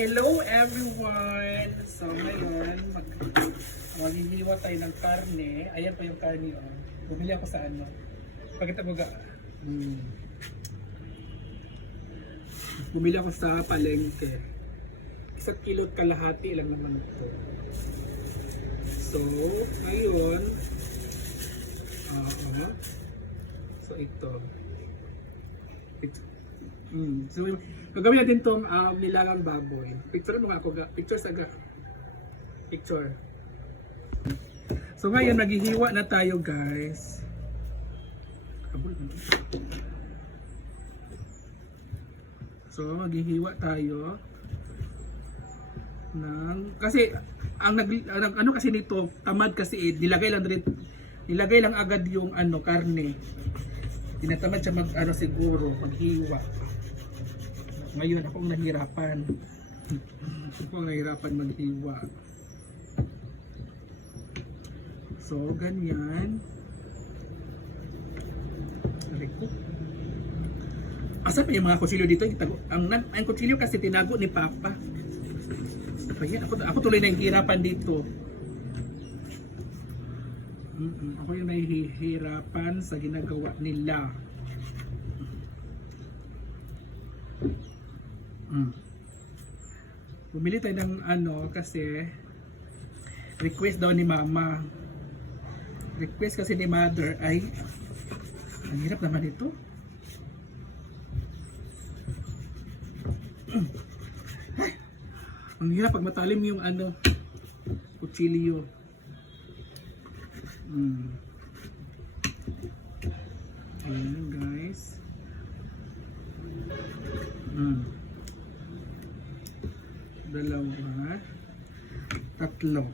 Hello everyone! So ngayon, maghihiwa tayo ng karne. Ayan po yung karne. Oh. Bumili ako sa ano. Pakita mo ga. Bumili ako sa palengke. 1 kilo at kalahati lang naman ito. So, ngayon, so ito. So, gagawin natin itong nilagang baboy. Picture mo nga ako. Picture saga. Picture. So ngayon, maghihiwa na tayo guys. So, maghihiwa tayo ng, kasi ang ano kasi nito, tamad kasi nilagay lang agad yung karne. Tinatamad siya siguro maghiwa. Ngayon akong nahirapan. Maghiwa. So, ganyan. Asa pa yung mga kutsilyo dito? Ang kutsilyo kasi tinago ni Papa. Kaya ako tuloy na hihirapan dito. Ako yung nahihirapan sa ginagawa nila. Bumili tayo ng kasi request daw ni Mama. Request kasi ni Mother ay ang hirap naman ito. Ay, ang hirap pag matalim yung kutsilyo. Ayan guys. Dalawa, tatlo,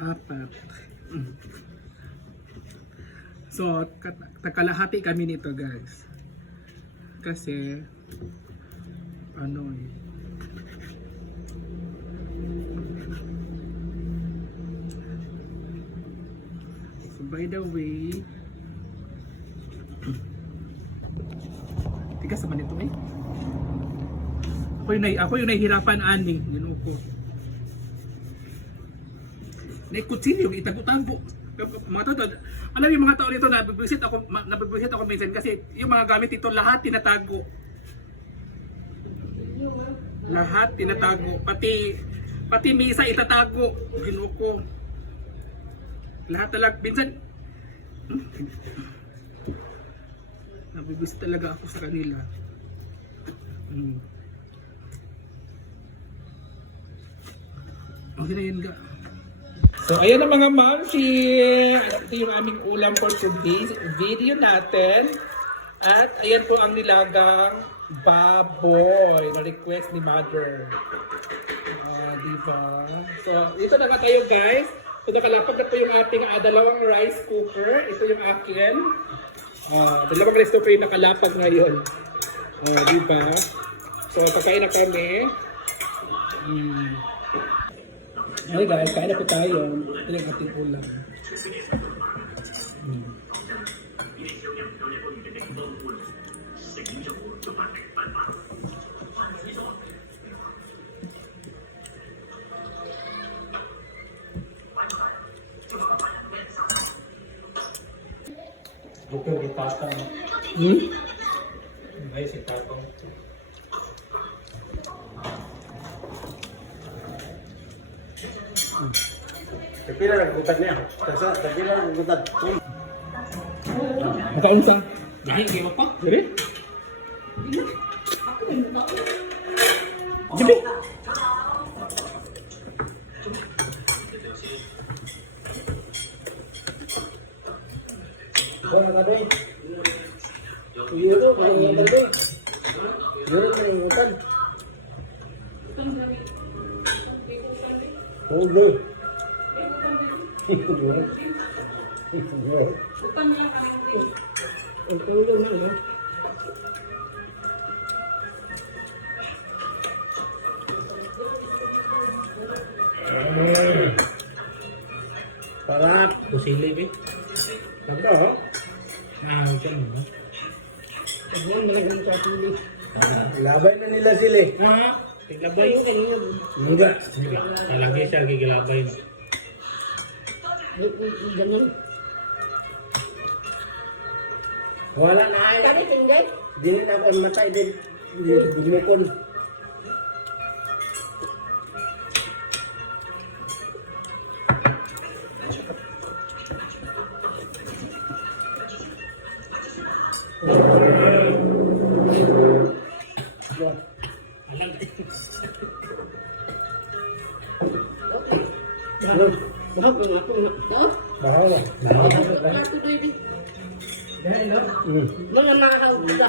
apat. So, kalahati kami nito guys. Kasi so by the way, tigas naman ito ako yung nahihirapan ani, ko. Kutsilyo, itago-tago. Mga tao, alam yung mga tao nito, nabibwisit ako minsan kasi yung mga gamit ito lahat tinatago. Pati misa itatago. Ko. Lahat talaga minsan nabibwisit talaga ako sa kanila. Okay na yun ga. So, ayan na mga mamsi. Ito yung aming ulam for today's video natin. At ayan po ang nilagang baboy na request ni Mother. Diba? So, ito na nga tayo guys. So, nakalapag na po yung ating dalawang rice cooker. Ito yung akin. Dalawang rice cooker yung nakalapag ngayon. Diba? So, pagkain na kami. Okay guys, kain na po tayo. Ito yung ating ulam. Bukan di tatang. Baik si tatang. Terpilih lang utad niya. Terpilih lang utad. Makaunsa? Dahil kayo pa? Dire? Jadi? Kau nak ada? Iya tu, kalau yang ada. Dia nak utad. Oh, no. Sarap. Kusilip eh. Sarap oh. Dyan mo. Tignan mo lang ang kapili. Labay na nila sila eh. Tiglabay. Enggak. Talagi siya gigilabay. Ganun. Wala na ay. Kami hindi. Dili na ako matay din. Bumukol. Ano? Bahag ko nga ito. Oh? Bahaw na. Ito baby. Mga nakakaulit ka.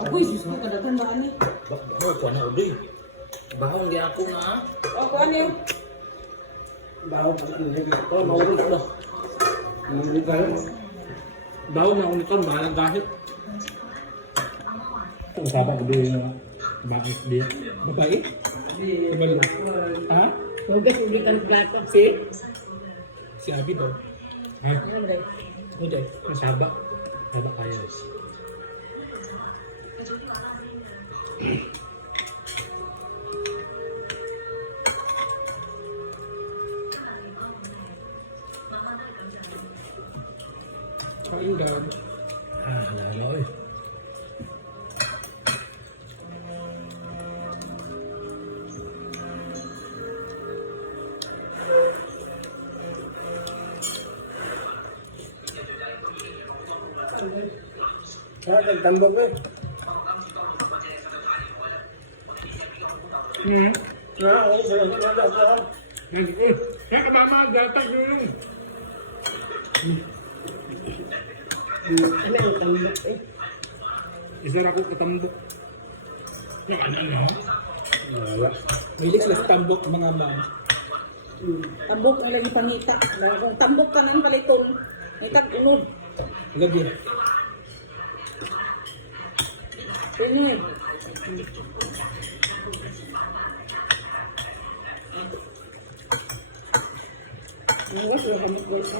Ako'y sus mo kadaghan ba ani? Bahaw ko na uloy. Bahaw hindi ako nga. O ko ani? Bahaw pa rin. Oh, maulit na. Maulit ka rin. Bahaw na ulit kon bahalang kahit. Kung sabat ko din na. Bakit di? Babae? Kabalo. Ha? Huwag ulitan plato. Si Abby daw. Ha? Ano ba? Hindi. Masaba. Saba kayo. Kain daw. Lalo eh. Sarap nagtambok eh. Sarap. Kaya ka mama, gatag yun. Ano yung tambok eh? Isa ako katambok. Yung ano? Wala. Milik sila sa tambok mga ma'am. Tambok na lagi pangita. Kung tambok ka nang paliton, may tag-unod. Lagi. Ini. Awas lah kamu guys.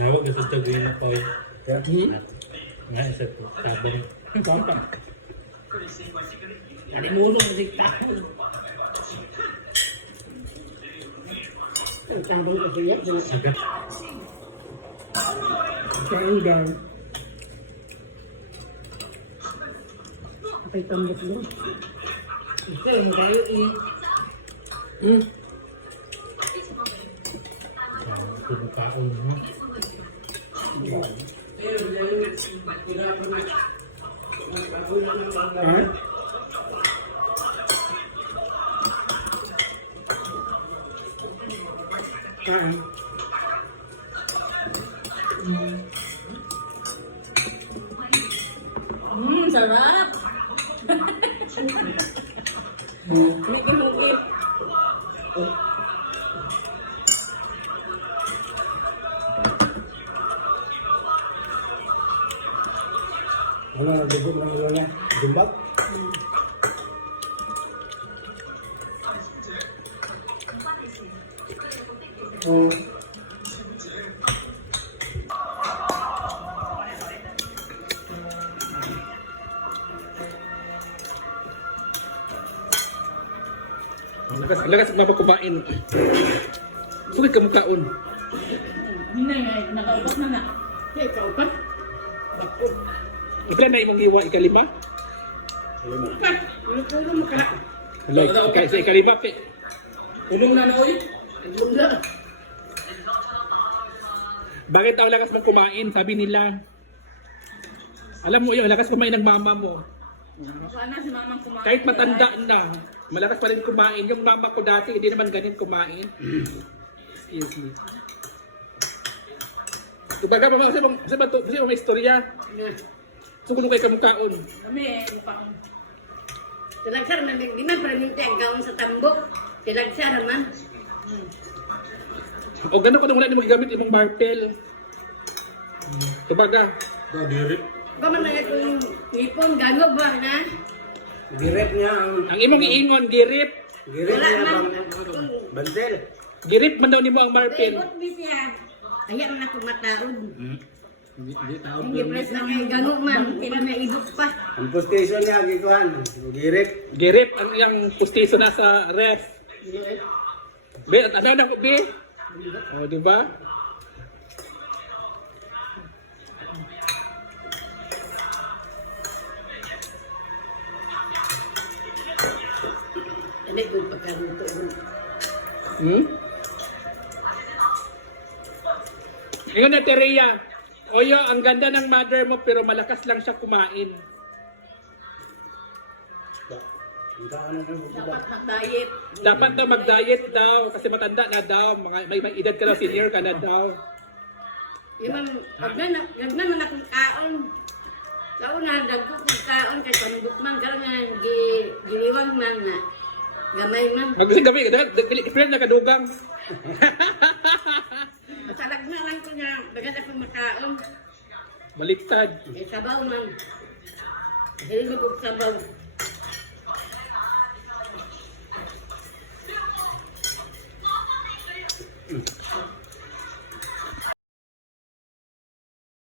Nawag ito sa gawin na po. Nga isa to. Tabang. Papa. Nalimunog na si tao. Ang tabang kasi yan. Agad. Kain daw. Apay tambok doon. Ito yung kayo eh. Punukaon mo. Ha? Kain. Sarap. May kulungkit. Ano nagdugod ng ulo niya? Dumbak? Lagas na ba kumain? Sugod ka mukhaon. Hindi nga, nakaupat na na. Hey, kaupat. Bakot. Ipila na imong hiwa ikalima? Upat. Ulo mo ka. Like, sa ikalima, pe. Unong na noy. Bunda. Bakit daw lakas mong kumain? Sabi nila. Alam mo yun, lakas kumain ng mama mo. Sana si mamang kumain. Kahit matanda na, malakas pa rin kumain. Yung mama ko dati, hindi naman ganun kumain. Excuse me. Dibaga mga sa mga istorya. Sugod kayo kamukhaon. Kami eh, mukhang. Talagsar man di man perminta ang gaon sa tambok. Talagsar man. O gano'n ko na wala ni magagamit imong martel. Dibaga. Diri. Kaman na akong ngipon, ganob ba na? Girip niya ang... Ang imong iingon, girip. Girip Wala niya man. ang... Bantel. Girip man daw nimo ang Martin. Pwede mi siya. Kaya man ako mataod. Hindi tao. Hindi pres na kay ganob man. Tila na ibok pa. Ang postation niya, gikuhan. Girip. Girip ang iyang pustiso na sa ref. Be, ano na ko, be? Oh, di ba? Hindi ko pagkaluto. Hmm? Ngayon na, Terea. Oyo, ang ganda ng mother mo pero malakas lang siya kumain. Dapat mag-diet. Dapat daw mag-diet daw kasi matanda na daw. May edad ka daw, senior ka na daw. Yung man, gagna man akong kaon. Kaon na, dagko kong kaon kay tambok man. Karon nga, giliwang man na. Gamay man. Magusing gabi, different na kadugang. Matalag na lang ko niya. Bagat ako makaon. Baliktad. Kay sabaw man. Dili mo kong sabaw.